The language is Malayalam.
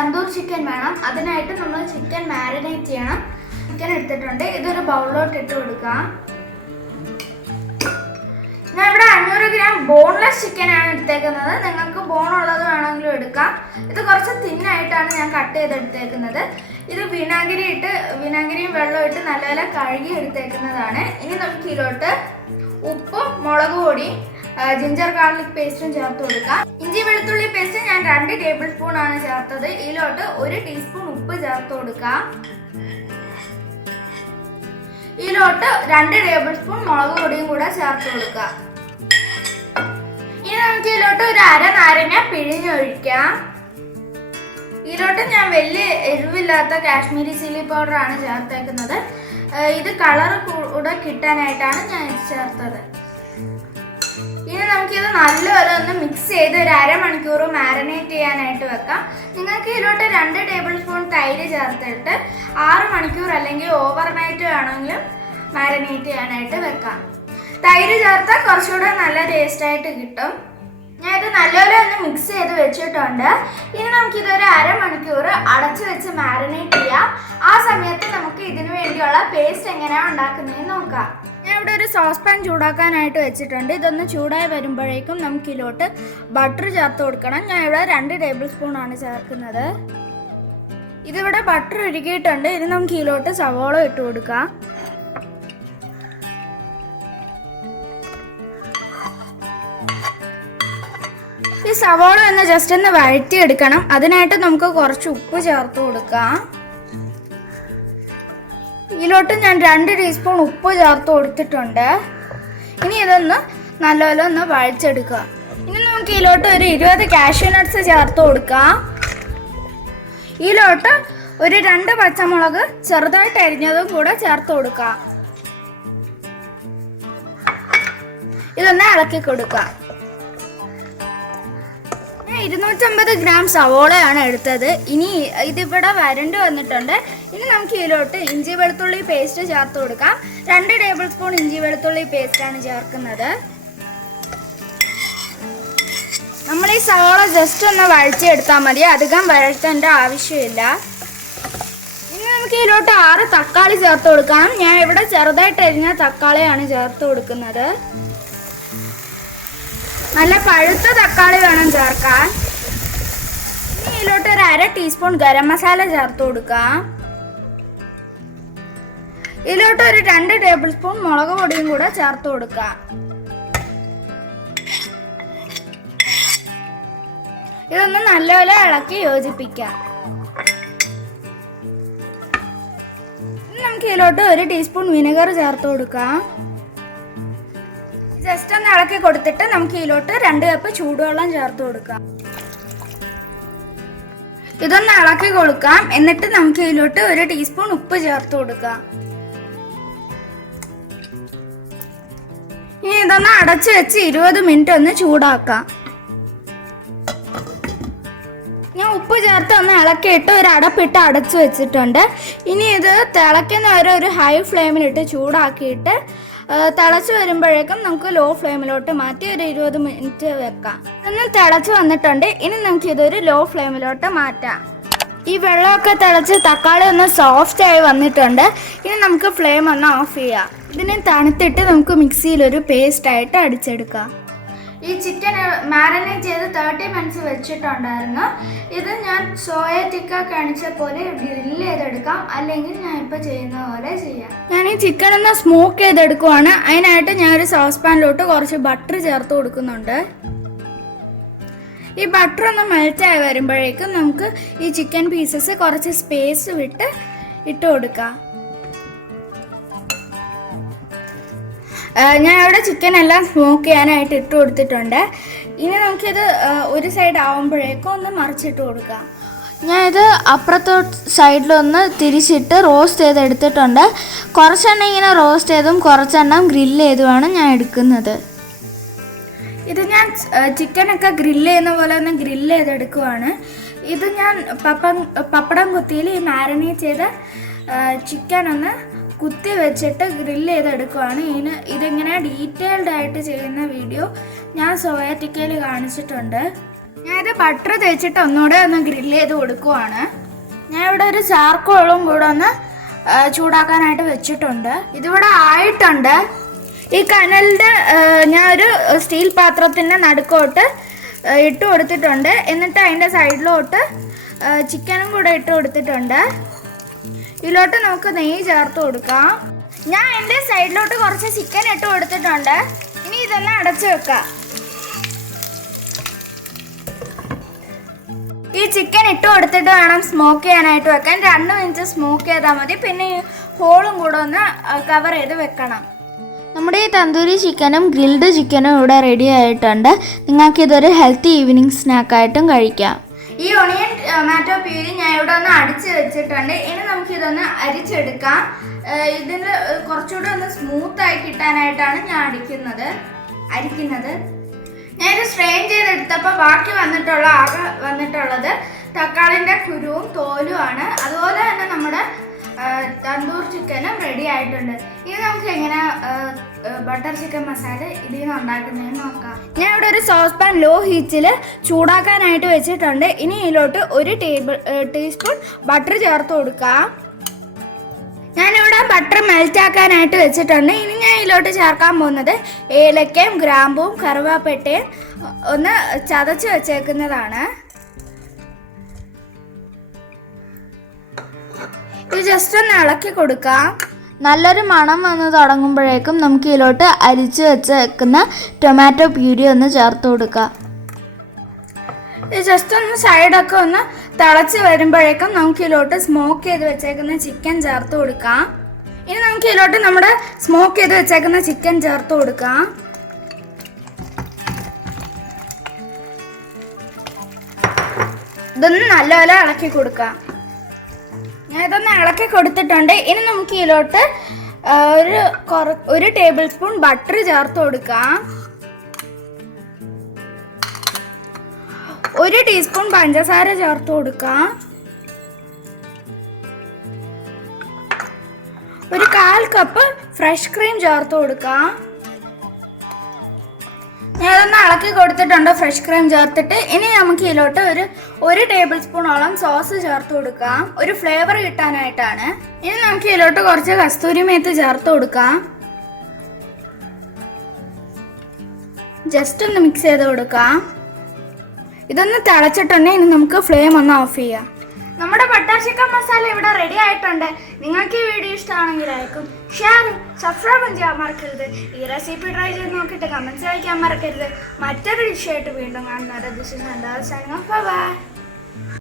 തന്തൂർ ചിക്കൻ വേണം. അതിനായിട്ട് നമ്മൾ ചിക്കൻ മാരിനേറ്റ് ചെയ്യണം. ചിക്കൻ എടുത്തിട്ടുണ്ട്. ഇതൊരു ബൗളിലോട്ട് ഇട്ട് കൊടുക്കാം. ഞാൻ ഇവിടെ 500 ഗ്രാം ബോൺലെസ് ചിക്കനാണ് എടുത്തേക്കുന്നത്. നിങ്ങൾക്ക് ബോൺ ഉള്ളത് വേണമെങ്കിലും എടുക്കാം. ഇത് കുറച്ച് തിന്നായിട്ടാണ് ഞാൻ കട്ട് ചെയ്തെടുത്തേക്കുന്നത്. ഇത് വിനാഗിരിയും വെള്ളവും ഇട്ട് നല്ലപോലെ കഴുകി എടുത്തേക്കുന്നതാണ്. ഇനി നമുക്ക് ഇതിലോട്ട് ഉപ്പും മുളക് പൊടിയും ജിഞ്ചർ ഗാർലിക് പേസ്റ്റും ചേർത്ത് കൊടുക്കാം. ഇഞ്ചി വെളുത്തുള്ളി പേസ്റ്റ് ഞാൻ 2 ടേബിൾ സ്പൂൺ ആണ് ചേർത്തത്. ഇതിലോട്ട് 1 ടീസ്പൂൺ ഉപ്പ് ചേർത്ത് കൊടുക്കാം. ഇതിലോട്ട് 2 ടേബിൾ സ്പൂൺ മുളക് പൊടിയും കൂടെ ചേർത്ത് കൊടുക്കാം. ഇനി നമുക്ക് ഇതിലോട്ട് ഒരു അര നാരങ്ങ പിഴിഞ്ഞൊഴിക്കാം. ഇതിലോട്ട് ഞാൻ വലിയ എരിവില്ലാത്ത കാശ്മീരി ചില്ലി പൗഡർ ആണ് ചേർത്തേക്കുന്നത്. ഇത് കളർ കൂടെ കിട്ടാനായിട്ടാണ് ഞാൻ ചേർത്തത്. ഇനി നമുക്കിത് നല്ലപോലെ ഒന്ന് മിക്സ് ചെയ്ത് ഒരു അരമണിക്കൂർ മാരിനേറ്റ് ചെയ്യാനായിട്ട് വെക്കാം. നിങ്ങൾക്ക് ഇതിലോട്ട് 2 ടേബിൾ സ്പൂൺ തൈര് ചേർത്തിട്ട് 6 മണിക്കൂർ അല്ലെങ്കിൽ ഓവർനൈറ്റ് വേണമെങ്കിലും മാരിനേറ്റ് ചെയ്യാനായിട്ട് വെക്കാം. തൈര് ചേർത്താൽ കുറച്ചുകൂടെ നല്ല ടേസ്റ്റായിട്ട് കിട്ടും. ഞാൻ ഇത് നല്ലപോലെ ഒന്ന് മിക്സ് ചെയ്ത് വെച്ചിട്ടുണ്ട്. ഇനി നമുക്കിതൊരു അരമണിക്കൂർ അടച്ചു വെച്ച് മാരിനേറ്റ് ചെയ്യാം. ആ സമയത്ത് നമുക്ക് ഇതിനു വേണ്ടിയുള്ള പേസ്റ്റ് എങ്ങനെയാണ് ഉണ്ടാക്കുന്നതെന്ന് നോക്കാം. ഞാൻ ഇവിടെ ഒരു സോസ് പാൻ ചൂടാക്കാനായിട്ട് വെച്ചിട്ടുണ്ട്. ഇതൊന്ന് ചൂടായി വരുമ്പോഴേക്കും നമുക്ക് ഇതിലോട്ട് ബട്ടർ ചേർത്ത് കൊടുക്കണം. ഞാൻ ഇവിടെ 2 ടേബിൾ സ്പൂൺ ആണ് ചേർക്കുന്നത്. ഇതിവിടെ ബട്ടർ ഉരുക്കിയിട്ടുണ്ട്. ഇനി നമുക്ക് ഇതിലോട്ട് സവോള ഇട്ട് കൊടുക്കാം. ഈ സവോള ഒന്ന് ജസ്റ്റ് ഒന്ന് വഴറ്റിയെടുക്കണം. അതിനായിട്ട് നമുക്ക് കുറച്ച് ഉപ്പ് ചേർത്ത് കൊടുക്കാം. ഇതിലോട്ട് ഞാൻ 2 ടീസ്പൂൺ ഉപ്പ് ചേർത്ത് കൊടുത്തിട്ടുണ്ട്. ഇനി ഇതൊന്ന് നല്ലപോലെ ഒന്ന് വഴച്ചെടുക്കുക. ഇനി നമുക്ക് ഇതിലോട്ട് ഒരു 20 കാഷ്യൂ നട്ട്സ് ചേർത്ത് കൊടുക്കാം. ഇതിലോട്ട് ഒരു 2 പച്ചമുളക് ചെറുതായിട്ട് അരിഞ്ഞതും കൂടെ ചേർത്ത് കൊടുക്കാം. ഇതൊന്ന് ഇളക്കി കൊടുക്കാം. 250 ഗ്രാം സവോളയാണ് എടുത്തത്. ഇനി ഇതിവിടെ വരണ്ട് വന്നിട്ടുണ്ട്. ഇനി നമുക്ക് ഇതിലോട്ട് ഇഞ്ചി വെളുത്തുള്ളി പേസ്റ്റ് ചേർത്ത് കൊടുക്കാം. 2 ടേബിൾ സ്പൂൺ ഇഞ്ചി വെളുത്തുള്ളി പേസ്റ്റാണ് ചേർക്കുന്നത്. നമ്മൾ ഈ സവോള ജസ്റ്റ് ഒന്ന് വഴച്ചെടുത്താൽ മതി. അധികം വഴറ്റേണ്ട ആവശ്യമില്ല. ഇനി നമുക്ക് ഇതിലോട്ട് 6 തക്കാളി ചേർത്ത് കൊടുക്കാം. ഞാൻ ഇവിടെ ചെറുതായിട്ട് അരിഞ്ഞ തക്കാളിയാണ് ചേർത്ത് കൊടുക്കുന്നത്. നല്ല പഴുത്ത തക്കാളി വേണം ചേർക്കാൻ. ഇനി ഇതിലോട്ട് ഒരു 1/2 ടീസ്പൂൺ ഗരം മസാല ചേർത്ത് കൊടുക്കാം. ഇതിലോട്ട് ഒരു 2 ടേബിൾ സ്പൂൺ മുളക് പൊടിയും കൂടെ ചേർത്ത് കൊടുക്കാം. ഇതൊന്ന് നല്ലപോലെ ഇളക്കി യോജിപ്പിക്കാം. ഇനി നമുക്ക് ഇതിലോട്ട് 1 ടീസ്പൂൺ വിനെഗർ ചേർത്ത് കൊടുക്കാം. ജസ്റ്റ് ഒന്ന് ഇളക്കി കൊടുത്തിട്ട് നമുക്ക് ഇതിലോട്ട് 2 കപ്പ് ചൂടുവെള്ളം ചേർത്ത് കൊടുക്കാം. ഇതൊന്ന് ഇളക്കി കൊടുക്കാം. എന്നിട്ട് നമുക്ക് ഇതിലോട്ട് 1 ടീസ്പൂൺ ഉപ്പ് ചേർത്ത് കൊടുക്കാം. ഇനി ഇതൊന്ന് അടച്ചു വെച്ച് 20 മിനിറ്റ് ഒന്ന് ചൂടാക്കാം. ഞാൻ ഉപ്പ് ചേർത്ത് ഒന്ന് ഇളക്കിയിട്ട് ഒരു അടപ്പിട്ട് അടച്ചു വെച്ചിട്ടുണ്ട്. ഇനി ഇത് തിളയ്ക്കുന്ന വരെ ഒരു ഹൈ ഫ്ലെയിമിലിട്ട് ചൂടാക്കിയിട്ട് തിളച്ച് വരുമ്പോഴേക്കും നമുക്ക് ലോ ഫ്ലെയിമിലോട്ട് മാറ്റി ഒരു 20 മിനിറ്റ് വെക്കാം. ഒന്ന് തിളച്ച് വന്നിട്ടുണ്ട്. ഇനി നമുക്ക് ഇതൊരു ലോ ഫ്ലെയിമിലോട്ട് മാറ്റാം. ഈ വെള്ളമൊക്കെ തിളച്ച് തക്കാളി ഒന്ന് സോഫ്റ്റ് ആയി വന്നിട്ടുണ്ട്. ഇനി നമുക്ക് ഫ്ലെയിം ഒന്ന് ഓഫ് ചെയ്യാം. ഇതിനെ തണുത്തിട്ട് നമുക്ക് മിക്സിയിലൊരു പേസ്റ്റായിട്ട് അടിച്ചെടുക്കാം. ഈ ചിക്കൻ മാരിനേറ്റ് ചെയ്ത് 30 മിനിറ്റ്സ് വെച്ചിട്ടുണ്ടായിരുന്നു. ഇത് ഞാൻ സോയ ടിക്ക കാണിച്ച പോലെ ഗ്രില്ല് ചെയ്തെടുക്കാം. അല്ലെങ്കിൽ ഞാൻ ഇപ്പോൾ ചെയ്യുന്ന പോലെ ചെയ്യാം. ഞാൻ ഈ ചിക്കൻ ഒന്ന് സ്മോക്ക് ചെയ്തെടുക്കുവാണ്. അതിനായിട്ട് ഞാൻ ഒരു സോസ് പാനിലോട്ട് കുറച്ച് ബട്ടർ ചേർത്ത് കൊടുക്കുന്നുണ്ട്. ഈ ബട്ടർ ഒന്ന് മെൽറ്റായി വരുമ്പോഴേക്കും നമുക്ക് ഈ ചിക്കൻ പീസസ് കുറച്ച് സ്പേസ് വിട്ട് ഇട്ട് കൊടുക്കാം. ഞാൻ ഇവിടെ ചിക്കൻ എല്ലാം സ്മോക്ക് ചെയ്യാനായിട്ട് ഇട്ട് കൊടുത്തിട്ടുണ്ട്. ഇനി നമുക്കിത് ഒരു സൈഡ് ആവുമ്പോഴേക്കും ഒന്ന് മറിച്ചിട്ട് കൊടുക്കാം. ഞാനിത് അപ്പുറത്തെ സൈഡിലൊന്ന് തിരിച്ചിട്ട് റോസ്റ്റ് ചെയ്തെടുത്തിട്ടുണ്ട്. കുറച്ചെണ്ണം ഇങ്ങനെ റോസ്റ്റ് ചെയ്തും കുറച്ചെണ്ണം ഗ്രില്ല് ചെയ്തുമാണ് ഞാൻ എടുക്കുന്നത്. ഇത് ഞാൻ ചിക്കനൊക്കെ ഗ്രില്ല് ചെയ്യുന്ന പോലെ ഒന്ന് ഗ്രില്ല് ചെയ്തെടുക്കുവാണ്. ഇത് ഞാൻ പപ്പടം കുത്തിയിൽ ഈ മാരിനേറ്റ് ചെയ്ത ചിക്കൻ ഒന്ന് കുത്തി വെച്ചിട്ട് ഗ്രില്ല് ചെയ്തെടുക്കുവാണ്. ഇതിങ്ങനെ ഡീറ്റെയിൽഡ് ആയിട്ട് ചെയ്യുന്ന വീഡിയോ ഞാൻ സോയ ടിക്കയിൽ കാണിച്ചിട്ടുണ്ട്. ഞാനിത് ബട്ടർ തേച്ചിട്ട് ഒന്നുകൂടെ ഒന്ന് ഗ്രില്ല് ചെയ്ത് കൊടുക്കുവാണ്. ഞാൻ ഇവിടെ ഒരു ചാർക്കോളും കൂടെ ഒന്ന് ചൂടാക്കാനായിട്ട് വെച്ചിട്ടുണ്ട്. ഇതിവിടെ ആയിട്ടുണ്ട്. ഈ കനലിൻ്റെ ഞാൻ ഒരു സ്റ്റീൽ പാത്രത്തിൻ്റെ നടുക്കോട്ട് ഇട്ട് കൊടുത്തിട്ടുണ്ട്. എന്നിട്ട് അതിൻ്റെ സൈഡിലോട്ട് ചിക്കനും കൂടെ ഇട്ട് കൊടുത്തിട്ടുണ്ട്. ഇതിലോട്ട് നമുക്ക് നെയ്യ് ചേർത്ത് കൊടുക്കാം. ഞാൻ എൻ്റെ സൈഡിലോട്ട് കുറച്ച് ചിക്കൻ ഇട്ട് കൊടുത്തിട്ടുണ്ട്. ഇനി ഇതൊന്ന് അടച്ചു വെക്കാം. ഈ ചിക്കൻ ഇട്ട് കൊടുത്തിട്ട് വേണം സ്മോക്ക് ചെയ്യാനായിട്ട് വെക്കാൻ. 2 മിനിറ്റ് സ്മോക്ക് ചെയ്താൽ മതി. പിന്നെ ഈ ഹോളും കൂടെ ഒന്ന് കവർ ചെയ്ത് വെക്കണം. നമ്മുടെ ഈ തന്തൂരി ചിക്കനും ഗ്രിൽഡ് ചിക്കനും ഇവിടെ റെഡി ആയിട്ടുണ്ട്. നിങ്ങൾക്കിതൊരു ഹെൽത്തി ഈവനിങ് സ്നാക്കായിട്ടും കഴിക്കാം. ഈ ഒണിയൻ ടൊമാറ്റോ പ്യൂരി ഞാൻ ഇവിടെ ഒന്ന് അടിച്ച് വെച്ചിട്ടുണ്ട്. ഇനി നമുക്കിതൊന്ന് അരിച്ചെടുക്കാം. ഇതിന് കുറച്ചുകൂടെ ഒന്ന് സ്മൂത്തായി കിട്ടാനായിട്ടാണ് ഞാൻ അരിക്കുന്നത്. ഞാനിത് സ്ട്രെയിൻ ചെയ്തെടുത്തപ്പോൾ ബാക്കി വന്നിട്ടുള്ളത് തക്കാളിൻ്റെ കുരുവും തോലുമാണ്. അതുപോലെ തന്നെ നമ്മുടെ തന്തൂർ ചിക്കനും റെഡി ആയിട്ടുണ്ട്. ഇനി നമുക്ക് എങ്ങനെ ബട്ടർ ചിക്കൻ മസാല ഇതിൽ നിന്ന് ഉണ്ടാക്കുന്നതെന്ന് നോക്കാം. ഞാൻ ഇവിടെ ഒരു സോസ് പാൻ ലോ ഹീറ്റിൽ ചൂടാക്കാനായിട്ട് വെച്ചിട്ടുണ്ട്. ഇനി ഇതിലോട്ട് 1 ടീസ്പൂൺ ബട്ടർ ചേർത്ത് കൊടുക്കാം. ഞാനിവിടെ ബട്ടർ മെൽറ്റ് ആക്കാനായിട്ട് വെച്ചിട്ടുണ്ട്. ഇനി ഞാൻ ഇതിലോട്ട് ചേർക്കാൻ പോകുന്നത് ഏലക്കയും ഗ്രാമ്പും കറുവാപ്പട്ടയും ഒന്ന് ചതച്ച് വെച്ചേക്കുന്നതാണ്. ഇത് ജസ്റ്റ് ഒന്ന് ഇളക്കി കൊടുക്കാം. നല്ലൊരു മണം വന്ന് തുടങ്ങുമ്പോഴേക്കും നമുക്ക് ഇതിലോട്ട് അരിച്ച് വെച്ചേക്കുന്ന ടൊമാറ്റോ പ്യൂരി ഒന്ന് ചേർത്ത് കൊടുക്കാം. ഇത് ജസ്റ്റ് ഒന്ന് സൈഡൊക്കെ ഒന്ന് തിളച്ച് വരുമ്പോഴേക്കും നമുക്ക് ഇതിലോട്ട് സ്മോക്ക് ചെയ്ത് വെച്ചേക്കുന്ന ചിക്കൻ ചേർത്ത് കൊടുക്കാം. ഇനി നമുക്ക് ഇതിലോട്ട് നമ്മുടെ സ്മോക്ക് ചെയ്ത് വെച്ചേക്കുന്ന ചിക്കൻ ചേർത്ത് കൊടുക്കാം. ഇതൊന്ന് നല്ലപോലെ ഇളക്കി കൊടുക്കാം. ഞാൻ ഇതൊന്ന് ഇളക്കി കൊടുത്തിട്ടുണ്ട്. ഇനി നമുക്ക് ഇതിലോട്ട് 1 ടേബിൾ സ്പൂൺ ബട്ടർ ചേർത്ത് കൊടുക്കാം. 1 ടീസ്പൂൺ പഞ്ചസാര ചേർത്ത് കൊടുക്കാം. 1/4 കപ്പ് ഫ്രഷ് ക്രീം ചേർത്ത് കൊടുക്കാം. ഞാനതൊന്ന് ഇളക്കി കൊടുത്തിട്ടുണ്ട് ഫ്രഷ് ക്രീം ചേർത്തിട്ട്. ഇനി നമുക്ക് ഇതിലോട്ട് 1 ടേബിൾ സ്പൂണോളം സോസ് ചേർത്ത് കൊടുക്കാം. ഒരു ഫ്ലേവർ കിട്ടാനായിട്ടാണ്. ഇനി നമുക്ക് ഇതിലോട്ട് കുറച്ച് കസ്തൂരി മേത്തി ചേർത്ത് കൊടുക്കാം. ജസ്റ്റ് ഒന്ന് മിക്സ് ചെയ്ത് കൊടുക്കാം. ഇതൊന്ന് തിളച്ചിട്ടുണ്ടെങ്കിൽ ഇനി നമുക്ക് ഫ്ലെയിം ഒന്ന് ഓഫ് ചെയ്യാം. നമ്മുടെ ബട്ടർ ചിക്കൻ മസാല ഇവിടെ റെഡി ആയിട്ടുണ്ട്. നിങ്ങൾക്ക് ഈ വീഡിയോ ഇഷ്ടമാണെങ്കിൽ ലൈക്കും ഷെയറും സബ്സ്ക്രൈബും ചെയ്യാൻ മറക്കരുത്. ഈ റെസിപ്പി ട്രൈ ചെയ്ത് നോക്കിയിട്ട് കമൻറ്റ്സ് അയക്കാൻ മറക്കരുത്. മറ്റൊരു ഡിഷായിട്ട് വീണ്ടും കാണുന്നത്. This is by.